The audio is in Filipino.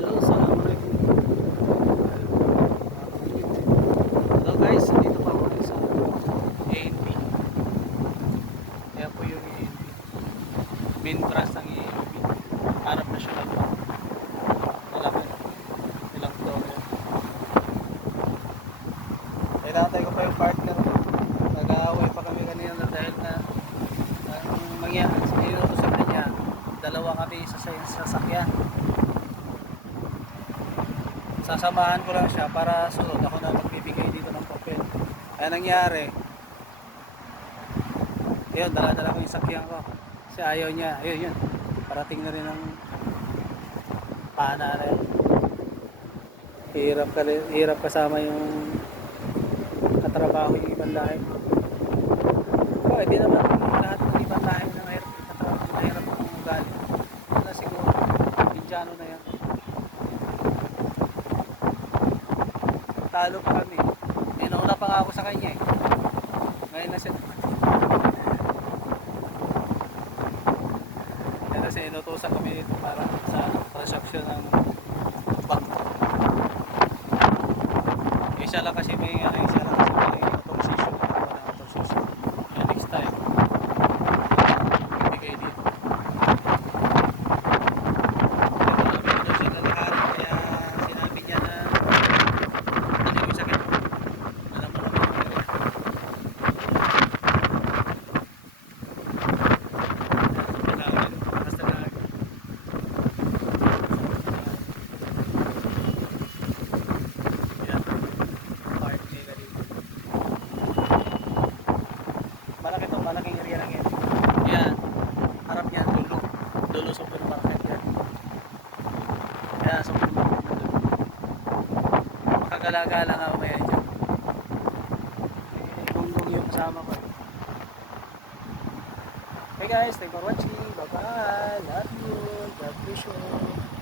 Hello, assalamualaikum. Hello guys, dito pa ako sa ANP. Kaya po yung ANP. Main branch ng ANP. Arab National Bank. Malaki. Ilang floor yan. Kailangan ko pa yung partner ko. Nag-aaway pa kami kanina dahil na ang mangyari sa inuto sa kanya. Dalawa kami isa sa sasakyan. Sasamahan ko lang siya para sunod ako na magbibigay dito ng papel. Kaya nangyari, yun, dala-dala ko yung sakyan ko. Kasi ayaw niya, ayun yun. Parating na rin ang pana na yun. Hirap kasama yung katrabaho yung ibang lahi. Pero hindi naman lahat ng ibang lahi na mahirap ang ugali. Wala siguro, Indiano na yan. Talo pa kami. Nauna pa nga ako sa kanya eh. Ngayon na siya. Ngayon na siya inutusan kami dito para sa transaction ng bangko. Isa lang kasi may authorization. Walang authorization. Kaya next time, ibigay dito. Kaya sinabi niya na malaking area lang yan. Yan, harap niyan, dulo supermarket yan. Yan, supermarket na dulo. Makagala-gala nga umaya dyan. Gunggong yung kasama ko. Okay guys, thanks for watching. Bye bye. Love you. God bless you.